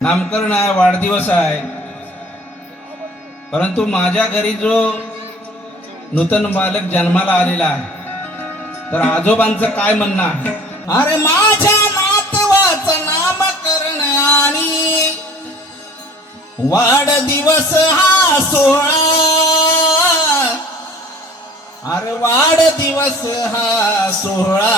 नामकरण आहे, वाढदिवस आहे, परंतु माझ्या घरी जो नूतन बालक जन्माला आलेला आहे तर आजोबांचं काय म्हणणं आहे? अरे माझ्या नातवाचं नामकरण आणि वाढदिवस हा सोहळा, अरे वाढदिवस हा सोहळा,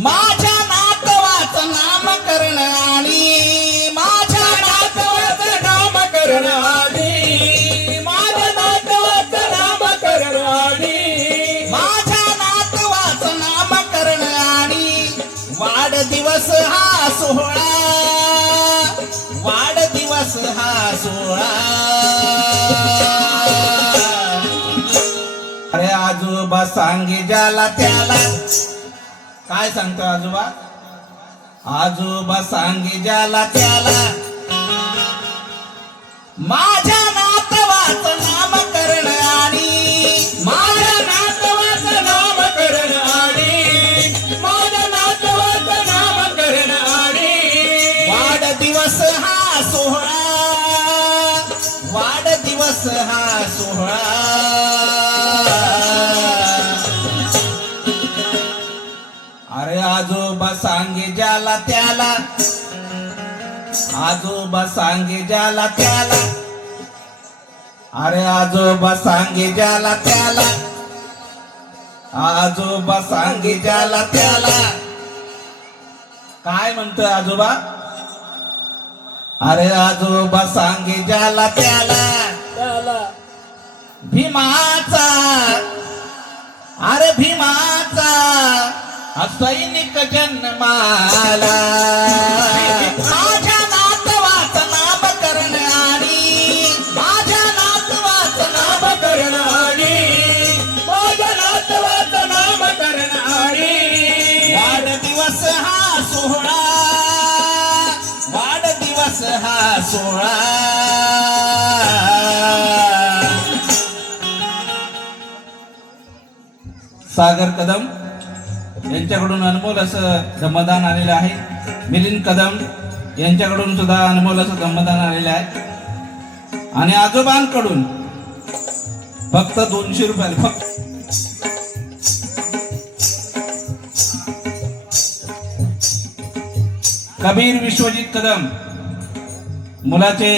माझ्या नातवाचं नामकरण आणि माझ्या नातवाचं नामकरण आणि माझ्या नातवाचं नामकरण आणि माझ्या नातवाचं नामकरण आणि वाढदिवस हा सोहळा, वाढदिवस हा सोहळा. अरे आजोबा सांगे ज्याला त्याला, काय सांगतो आजोबा? आजोबा सांगे ज्याला त्याला माझ्या नातवाचं नामकरण आणि माझ्या नातवाचं नामकरण आणि माझ्या नातवाचं नामकरण आणि वाढदिवस हा सोहळा, वाढदिवस हा सोहळा. अरे आजोबा सांगे ज्याला त्याला, आजोबा सांगे ज्याला त्याला, अरे आजोबा सांगे ज्याला त्याला, आजोबा सांगे ज्याला त्याला. काय म्हणतोय आजोबा? अरे आजोबा सांगे ज्याला त्याला भीमाचा, अरे भीमाचा सैनिक जन्माला. माझ्या नातवाचं नामकरण आणि माझ्या नातवाचं नामकरण आणि माझ्या नातवाचं नामकरण आणि वाढदिवस हा सोहळा, वाढदिवस हा सोहळा. सागर कदम यांच्याकडून अनमोल असं धम्मदान आलेलं आहे. मिलिंद कदम यांच्याकडून सुद्धा अनमोल असं धम्मदान आलेलं आहे. आणि आजोबांकडून फक्त 200 रुपये. फक्त कबीर विश्वजित कदम मुलाचे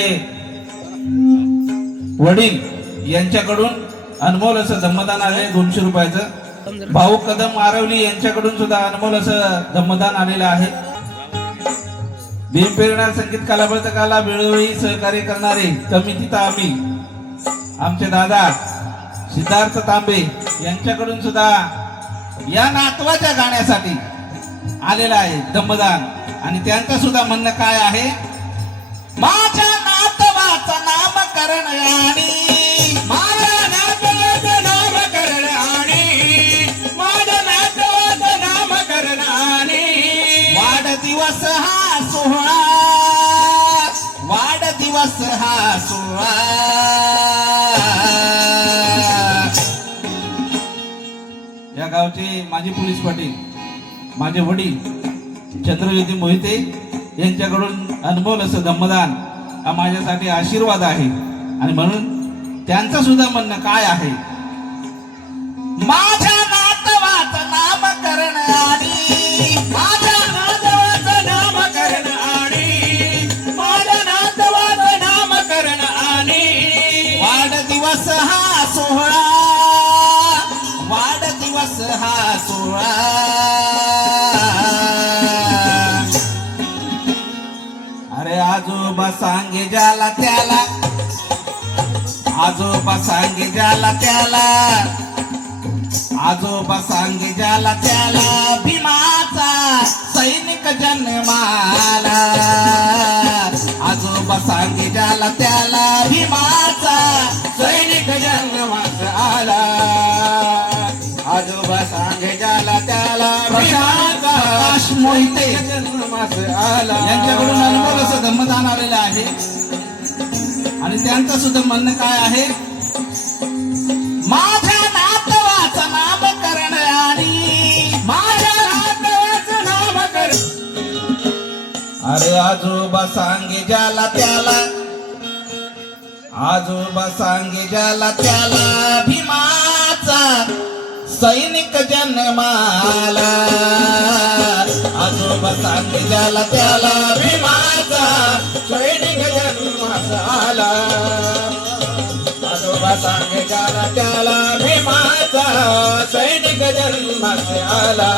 वडील यांच्याकडून अनमोल असं धम्मदान आले 200 रुपयाचं. भाऊ कदम आरवली यांच्याकडून सुद्धा अनमोल असं धम्मदान आलेलं आहे. भीम पेरणार संगीत कला पथकाला वेळोवेळी सहकार्य करणारे कमिटी आम्ही आमचे दादा सिद्धार्थ तांबे यांच्याकडून सुद्धा या नातवाच्या गाण्यासाठी आलेला आहे धम्मदान. आणि त्यांचं सुद्धा म्हणणं काय आहे? माझ्या नातवाचं नामकरण आणि माझ्या नातवाचं नामकरण आणि माझ्या नातवाचं नामकरण आणि वाढदिवस हा सोहळा, वाढदिवस हा सोहळा. या गावचे माजी पोलीस पाटील माझे वडील चंद्रज्योती मोहिते यांच्याकडून अनमोल असं धम्मदान हा माझ्यासाठी आशीर्वाद आहे. आणि म्हणून त्यांचं सुद्धा म्हणणं काय आहे? माझ्या नातवाचं नामकरण आणि माझ्या नातवाचं नामकरण आणि माझ्या नातवाचं नामकरण आणि वाढदिवस हा सोहळा, वाढदिवस हा सोहळा. अरे आजोबा सांगे ज्याला त्याला, आजोबा सांगे ज्याला त्याला, आजोबा सांगे ज्याला त्याला, भीमाचा सैनिक जन्माला. आजोबा सांगे ज्याला त्याला, भीमाचा सैनिक जन्मास आला. आजोबा सांगे ज्याला त्याला, भीमाचा प्रकाश मोहिते जन्मास आला. यांच्याकडून अनमोल असं धम्मदान आलेलं आहे. आणि त्यांचं सुद्धा म्हणणं काय आहे? माझ्या नातवाचं नामकरण आणि माझ्या नातवाचं नामकरण. अरे आजोबा सांगे ज्याला त्याला, आजोबा सांगे ज्याला त्याला, भीमाचा सैनिक जन्माला. आजोबा सांगे ज्याला त्याला, भीमाचा सैनिक जन्मास आला. आजोबा सांगे ज्याला त्याला, भीमाचा सैनिक जन्मास आला.